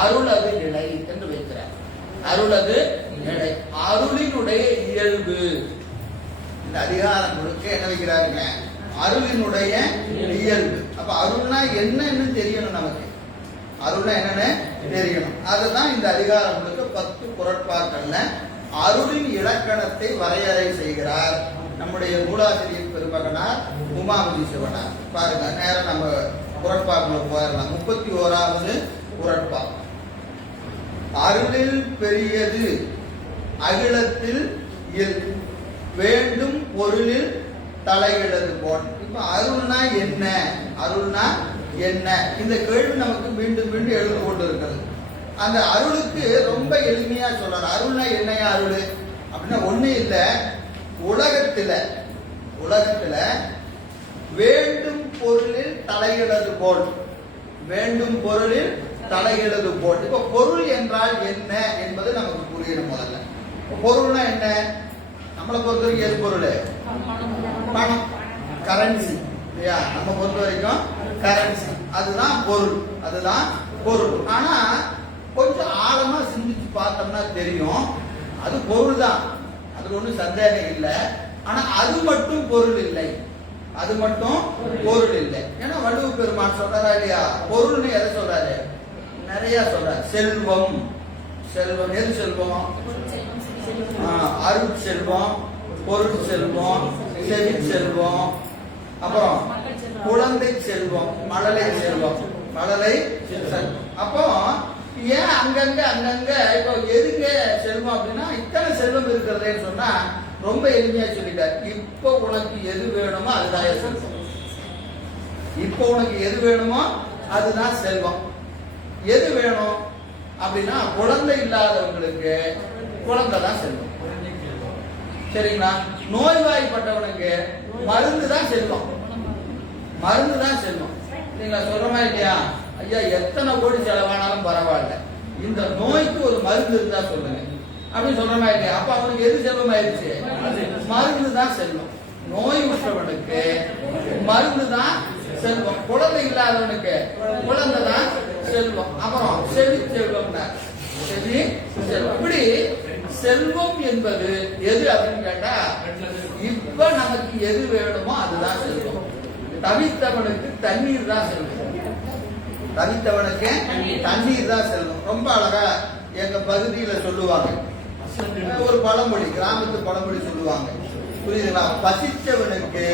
அருளது நிலை என்று வைக்கிறார். அருளது நிலை, அருளினுடைய இயல்பு. இந்த அதிகாரம் முழுக்க என்ன வைக்கிறாருங்க? அருளினுடைய இயல்பு. அப்ப அருள்னா என்னன்னு தெரியணும் நமக்கு. அருள்னா என்னன்னு தெரியணும். அதுதான் இந்த அதிகாரம் முழுக்க 10 குறட்பாக்கள்ல அருளின் இலக்கணத்தை வரையறை செய்கிறார் நம்முடைய நூலாசிரியர் பெருமகனார் உமாபதி சிவனார். பாருங்க, நேரம் நம்ம குறட்பாக்குள்ள போயிடலாம். 31வது குறட்பா. அருளில் பெரியது அகிலத்தில் வேண்டும் பொருளில் தலையிடது போல். இப்ப அருள்னா என்ன? அருள்னா என்ன? இந்த கேள்வி நமக்கு மீண்டும் மீண்டும் எழுந்து கொண்டு இருக்கிறது. அந்த அருளுக்கு ரொம்ப எளிமையா சொல்றாரு. அருள்னா என்னையா அருள் அப்படின்னா ஒண்ணு இல்ல, உலகத்துல வேண்டும் பொருளில் தலையிடது போல். வேண்டும் பொருளில் தலையிடது போல். இப்ப பொருள் என்றால் என்ன என்பது நமக்கு புரியணும். முதல்ல பொருள்னா என்ன? நம்மளை பொறுத்த வரைக்கும் எது பொருள்? பணம், கரன்சி இல்லையா? நம்ம பொறுத்த வரைக்கும் கரன்சி, அதுதான் பொருள், அதுதான் பொருள். ஆனா கொஞ்சம் ஆழமா சிந்திச்சு பார்த்தோம்னா தெரியும், அது பொருள் தான், அது ஒன்றும் சந்தேகம் இல்லை. ஆனா அது மட்டும் பொருள் இல்லை, அது மட்டும் பொருள் இல்லை. ஏன்னா வள்ளுவ பெருமான் சொல்றாரா இல்லையா? பொருள்னு எதை சொல்றாரு? நிறைய சொல்றாரு. செல்வம், செல்வம் எது செல்வம்? அருள் செல்வம், பொருள் செல்வம், செவி செல்வம், அப்புறம் குழந்தை செல்வம், மழலை செல்வம், மழலை செல்வம். அப்போ ஏன் அங்கங்க இப்போ எதுங்க செல்வம் அப்படின்னா இத்தனை செல்வம் இருக்கிறதுன்னு சொன்னா ரொம்ப எளிமையா சொல்லிட்டார். இப்போ உனக்கு எது வேணுமோ அதுதான் செல்வம். இப்போ உனக்கு எது வேணுமோ அதுதான் செல்வம். எது வேணும் அப்படின்னா குழந்தை இல்லாதவங்களுக்கு குழந்தை தான் செல்வம். சரிங்களா? நோய்வாய்ப்பட்டவனுக்கு மருந்து தான் செல்வம், மருந்து தான் செல்வம். நீங்க சொல்ற மாதிரி இல்லையா? ஐயா எத்தனை கோடி செலவானாலும் பரவாயில்ல, இந்த நோய்க்கு ஒரு மருந்து இருந்தா சொல்லுங்க அப்படின்னு சொல்ற மாதிரி இல்லையா? அப்ப அவனுக்கு எது செல்வம் ஆயிடுச்சு? மருந்து தான் செல்வம். நோய் உற்றவனுக்கு மருந்து தான் செல்வம், குழந்தை இல்லாதவனுக்கு குழந்தை தான் செல்வம். அப்புறம் செவி செல்வம், செவி செல்வம். இப்படி செல்வம் என்பது எது அப்படின்னு கேட்டா இப்ப நமக்கு எது வேணுமோ அதுதான் செல்வம். தவித்தவனுக்கு தண்ணீர் தான் செல்வம், தவித்தவனுக்கு தண்ணீர் தான் செல்வம். ரொம்ப அழகா எங்க பகுதியில சொல்லுவாங்க, ஒரு பழமொழி, கிராமத்து பழமொழி சொல்லுவாங்க, புரியுதுங்களா? பசித்தவனுக்கு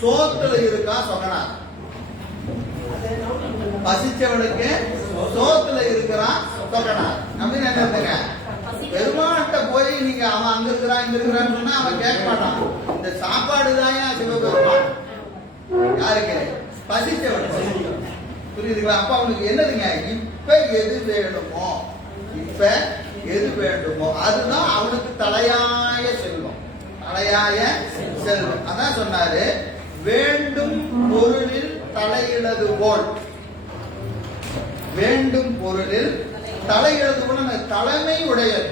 சோத்துல இருக்கா சொன்னா, பசிச்சவனுக்கு சோத்துல இருக்கிறான் சொன்னா அப்படின்னு என்ன இருந்துங்க? பெருமாட்ட போய் நீங்க அவன் அங்க இருக்கிறான் இங்க இருக்கிறான்னு சொன்னா அவன் கேட்க மாட்டான். இந்த சாப்பாடு தான் சிவபெருமான் யாருக்கு? பசிச்சவனுக்கு. புரியுதுங்களா? அப்ப அவனுக்கு என்னதுங்க? இப்ப எது வேணுமோ, இப்ப எது வேண்டுமோ அதுதான் அவனுக்கு தலையாய செல்வம், தலையாய செல்வம். அதான் சொன்னாரு, வேண்டும் பொருளில் தலையிடது போல். வேண்டும் பொருளில் தலையிடது போல தலைமை உடையது,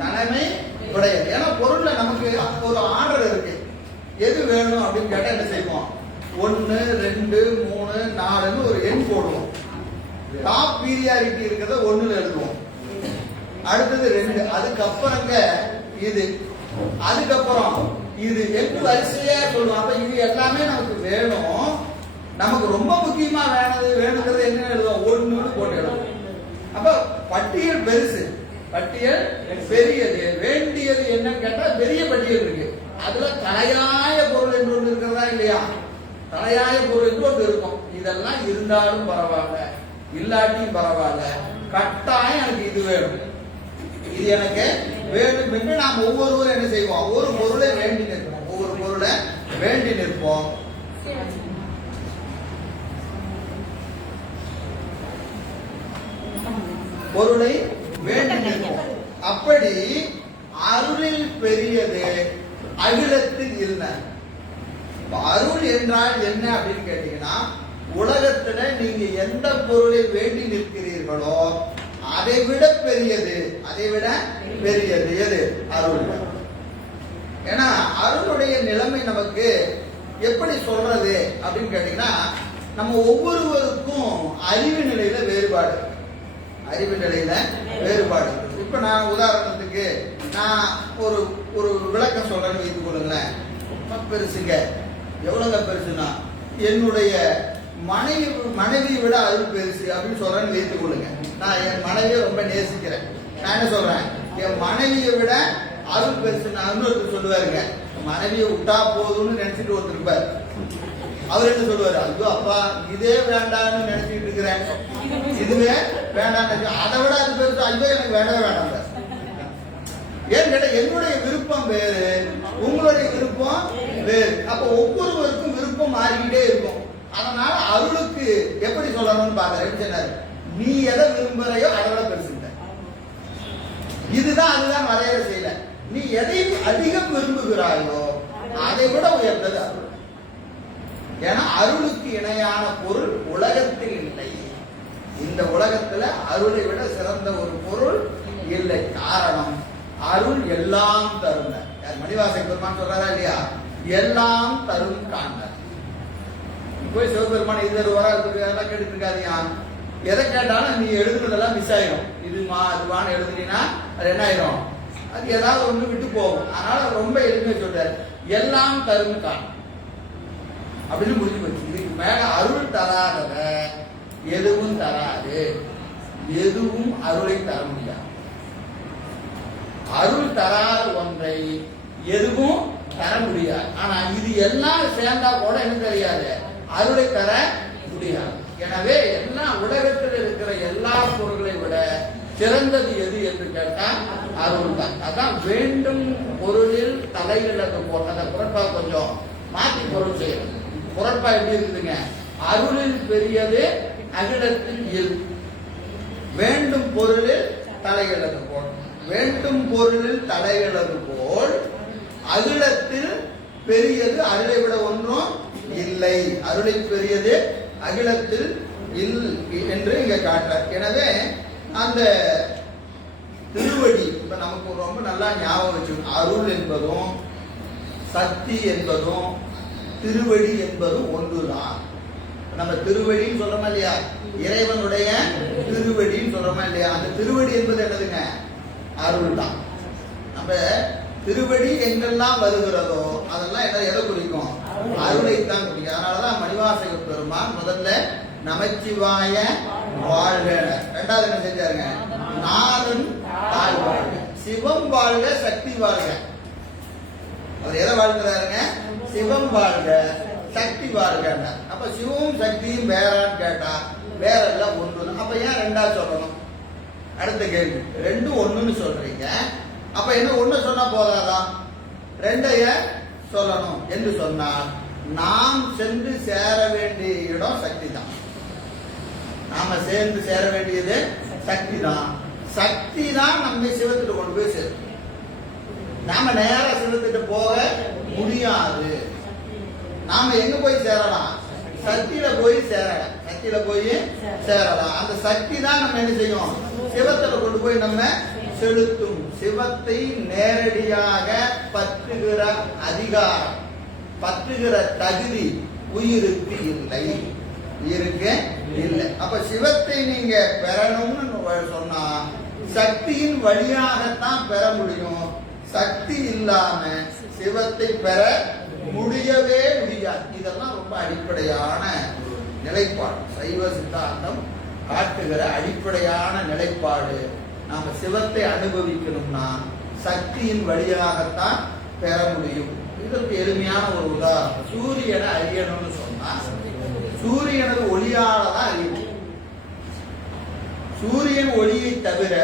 தலைமை உடையது. ஏன்னா பொருள்ல நமக்கு ஒரு ஆர்டர் இருக்கு. எது வேணும் அப்படின்னு கேட்டா என்ன செய்வோம்? 1 2 3 4ன்னு ஒரு எண் போடுவோம். டாப் பீரியாரிட்டி இருக்கிறத 1ல எழுதுவோம், அடுத்தது 2, அதுக்கப்புறங்க இது, அதுக்கப்புறம் இது என்று வரிசையா சொல்லுவோம். அப்ப இது எல்லாமே நமக்கு வேணும். நமக்கு ரொம்ப முக்கியமா வேணுங்கிறது என்ன எழுதுவோம்? 1ன்னு போட்டு எழுதுவோம். அப்ப பட்டியல் பெருசு, பட்டியல் பெரியது. வேண்டியது என்னன்னு கேட்டா பெரிய பட்டியல் இருக்கு. அதுல தலையாய பொருள் என்று ஒன்று இருக்கிறதா இல்லையா? தலையாய பொருள் என்று ஒன்று இருக்கும். இதெல்லாம் இருந்தாலும் பரவாயில்ல, இல்லாட்டியும் பரவாயில்ல, கட்டாயம் எனக்கு இது வேணும், இது எனக்கு வேண்டும் என்று நாம் ஒவ்வொருவரும் என்ன செய்வோம்? ஒவ்வொரு பொருளை வேண்டி நிற்போம், ஒவ்வொரு பொருளை வேண்டி நிற்போம். பொருளை வேண்டி நிற்போம். அப்படி அருளில் பெரியது அகிலத்தில் இல்லை. அருள் என்றால் என்ன அப்படின்னு கேட்டீங்கன்னா, உலகத்துல நீங்க எந்த பொருளை வேண்டி நிற்கிறீர்களோ அதை விட பெரியது, அதை விட பெரியது எது? அருள். ஏன்னா அருளுடைய நிலைமை நமக்கு எப்படி சொல்றது அப்படின்னு கேட்டீங்கன்னா, நம்ம ஒவ்வொருவருக்கும் அறிவு நிலையில வேறுபாடு, அறிவு நிலையில வேறுபாடு. இப்ப நான் உதாரணத்துக்கு நான் ஒரு ஒரு விளக்கம் சொல்றேன்னு வைத்துக் கொள்ளுங்களேன். ரொம்ப பெருசுங்க. எவ்வளவுங்க பெருசுன்னா, என்னுடைய மனைவியை விட அருள் பெருசு அப்படின்னு சொல்றேன்னு வைத்துக் கொள்ளுங்க. நான் என் மனைவியை ரொம்ப நேசிக்கிறேன். நான் என்ன சொல்றேன், என் மனைவியை விட அருள் பெருசு. நான் இன்னொருத்தர் சொல்லுவாருங்க, மனைவியை விட்டா போதும்னு நினைச்சிட்டு ஒருத்தருப்பார். அவர் என்ன சொல்லுவாரு, ஐயோ அப்பா இதே வேண்டாம்னு நினைச்சிட்டு இருக்கிறேன், இதுவே வேண்டாம், அதை விட அது பெருசு, ஐயோ எனக்கு வேண்டவே வேண்டாம். ஏன்னு கேட்டா என்னுடைய விருப்பம் வேறு, உங்களுடைய விருப்பம் வேறு. அப்ப ஒவ்வொருவருக்கும் விருப்பம் மாறிக்கிட்டே இருக்கும். அதனால அருளுக்கு எப்படி சொல்லணும்னு பாக்குறேன். நீ எதை விரும்புறையோ அதை விட பெருசு. இதுதான் அதுதான் வரையறை செய்யல. நீ எதை அதிகம் விரும்புகிறாயோ அதை விட உயர்ந்தது அருள். ஏன்னா அருளுக்கு இணையான பொருள் உலகத்தில் இல்லை. இந்த உலகத்துல அருளை விட சிறந்த ஒரு பொருள் இல்லை. காரணம், அருள் எல்லாம் தரும். மணிவாசக பெருமான் சொல்றாரா இல்லையா, எல்லாம் தரும் காண்க. போய் சிவபெருமான் இது தருவாரா அதெல்லாம் கேட்டுட்டு இருக்காதியா. எதை கேட்டாலும் நீ எழுதுனதெல்லாம் மிஸ் ஆயிடும். இதுமா அதுவான்னு எழுதுனீங்கன்னா அது என்ன ஆயிடும், அது ஏதாவது ஒண்ணு விட்டு போகும். அதனால ரொம்ப எளிமையா சொல்றாரு, எல்லாம் தரும் காண் அப்படின்னு முடிஞ்சு போச்சு. இதுக்கு மேல அருள் தராதவ எதுவும் தராது, எதுவும் அருளை தர முடியாது. அருள் தராத ஒன்றை எதுவும் தர முடியாது. ஆனா இது எல்லாம் சேர்ந்தா கூட என்ன தெரியாது, அருளை தர முடியாது. எனவே எல்லா உலகத்தில் இருக்கிற எல்லா பொருள்களை விட சிறந்தது எது என்று கேட்டால் அருள் தான். அதான் வேண்டும் பொருளில் தலையிழந்து போட்ட குரட்பா கொஞ்சம் மாற்றி பொருள் செய்யணும். குரட்பா எப்படி இருக்குதுங்க, அருளில் பெரியது அகிலத்தில் இயல். வேண்டும் பொருளில் தலையிழந்து போல், வேண்டும் பொருளில் தலையிழந்து போல் அகிலத்தில் பெரியது அருளை விட ஒன்றும் இல்லை. அருளை பெரியது அகிலத்தில் இல் என்று இங்க காட்டுறார். எனவே அந்த திருவடி இப்ப நமக்கு ரொம்ப நல்லா ஞாபகம் வச்சுக்கணும். அருள் என்பதும் சக்தி என்பதும் திருவடி என்பதும் ஒன்றுதான். நம்ம திருவடின்னு சொல்றோமா இல்லையா, இறைவனுடைய திருவடின்னு சொல்றோமா இல்லையா, அந்த திருவடி என்பது என்னதுங்க, அருள் தான். நம்ம திருவடி எங்கெல்லாம் வருகிறதோ அதெல்லாம் என்ன எதை குறிக்கும், அருளைத்தான் குறிக்கும். அதனாலதான் மணிவாசக பெருமான் முதல்ல நமச்சிவாய வாழ்க, ரெண்டாவது என்ன செஞ்சாருங்க, நாதன் வாழ்க, சிவம் வாழ்க, சக்தி வாழ்க. அவர் எதை வாழ்கிறாருங்க, சிவம் வாழ்க சக்தி வாழ்க. அப்ப சிவமும் சக்தியும் வேறான்னு கேட்டா வேற எல்லாம் ஒன்று. அப்ப ஏன் ரெண்டா சொல்லணும்? அடுத்த கேள்வி, ரெண்டும் ஒண்ணுன்னு சொல்றீங்க, அப்ப என்ன ஒண்ணு சொன்னா போதாதா, ரெண்டைய சொல்லணும் என்று சொன்னால் நாம் சென்று சேர வேண்டிய இடம் சக்தி தான். நாம சேர்ந்து சேர வேண்டியது சக்தி தான். சக்தி தான் நம்மை சிவத்திட்டு கொண்டு போய் சேரும். நாம நேர சிவத்திட்டு போக முடியாது. நாம எங்க போய் சேரலாம், சக்தியில போய் சேரலாம். சக்தியில போய் சேரலாம். அந்த சக்தி தான் நம்ம என்ன செய்யும், சிவத்துல கொண்டு போய் நம்ம செலுத்தும். சிவத்தை நேரடியாக பற்றுகிற அதிகாரம், பற்றுகிற தகுதி உயிருக்கு இல்லை, உயிருக்கு இல்லை. அப்ப சிவத்தை நீங்க பெறணும்னு சொன்னா சக்தியின் வழியாகத்தான் பெற முடியும். சக்தி இல்லாம சிவத்தை பெற முடியவே முடியாது. இதெல்லாம் ரொம்ப அடிப்படையான நிலைப்பாடு, சைவ சித்தாந்தம் காட்டுகிற அடிப்படையான நிலைப்பாடு. நாம சிவத்தை அனுபவிக்கணும்னா சக்தியின் வழியாகத்தான் பெற முடியும். இதற்கு எளிமையான ஒரு உதாரணம், சூரியனை அறியணும்னு சொன்னா சூரியனது ஒளியால தான் அறியணும். சூரியன் ஒளியை தவிர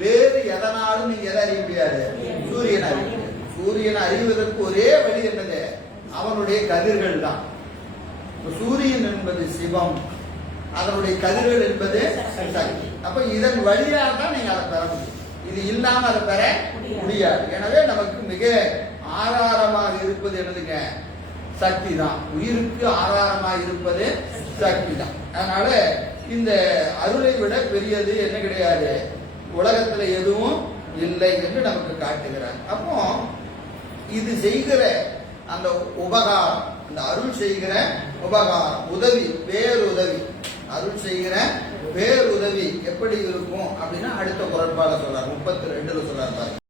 வேறு எதனாலும் நீங்க எதை அறிய முடியாது, சூரியன் அறிய முடியாது. சூரியனை அறிவதற்கு ஒரே வழி என்னது, அவனுடைய கதிர்கள் தான். சூரியன் என்பது சிவம், அதனுடைய கதிர்கள் என்பது சக்தி. அப்ப இதன் வழியாக தான் நீங்க அதை பெற முடியும். இது இல்லாம அதை பெற முடியாது. எனவே நமக்கு மிக ஆதாரமாக இருப்பது என்னதுங்க, சக்தி தான். உயிருக்கு ஆதாரமாக இருப்பது சக்தி தான். அதனால இந்த அருளை விட பெரியது என்ன கிடையாது, உலகத்துல எதுவும் இல்லை என்று நமக்கு காட்டுகிறார். அப்போ இது செய்கிற அந்த உபகாரம், அந்த அருள் செய்கிற உபகாரம், உதவி, பேருதவி, அருள் செய்கிற பேருதவி எப்படி இருக்கும் அப்படின்னா அடுத்த குரட்பால சொல்றார் 32 சொல்றாரு பாருங்க.